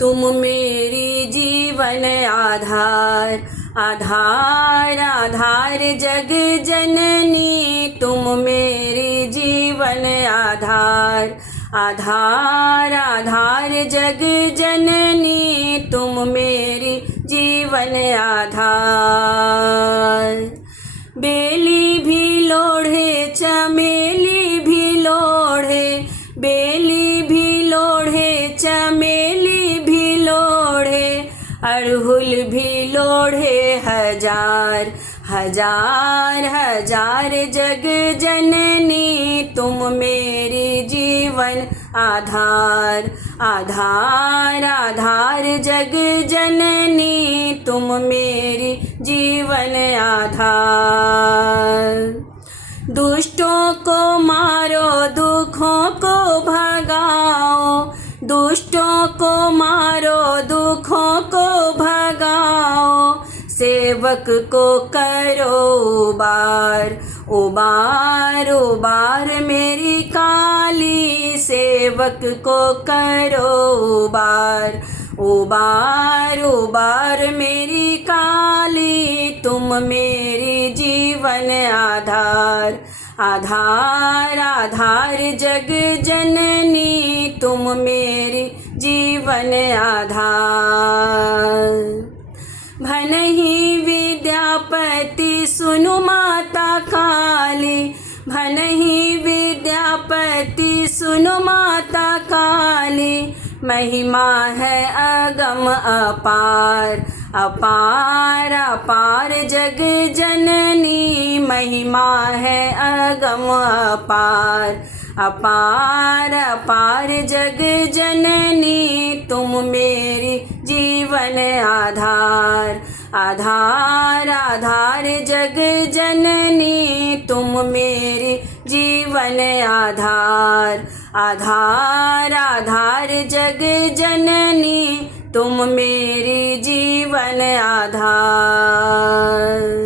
तुम मेरी जीवन आधार। आधार आधार जग जननी, तुम मेरी जीवन आधार। आधार आधार जग जननी, तुम मेरी जीवन आधार। बेली भी लोढ़े चमेली भी लोढ़े, बेली भी लोढ़े चमेली भी लोढ़े, अड़हुल भी लोढ़े हजार। हजार हजार जग जननी, तुम मेरी जीवन आधार। आधार आधार जग जननी, तुम मेरी जीवन आधार। दुष्टों को मारो दुखों को भगाओ, दुष्टों को मारो दुखों को भगाओ, सेवक को करो उबार। उबार उबार मेरी काली, सेवक को करो उबार। उबार उबार मेरी काली, तुम मेरी जीवन आधार। आधार आधार जग जननी, तुम मेरी जीवन आधार। भनहि विद्यापति सुनु माता काली, भनहि विद्यापति सुनु माता काली, महिमा है अगम अपार। अपार अपार जग जननी, महिमा है अगम अपार। अपार अपार जग जननी, तुम मेरी जीवन आधार। आधार आधार जग जननी, तुम मेरी जीवन आधार। आधार आधार जग जननी, तुम मेरी जीवन आधार।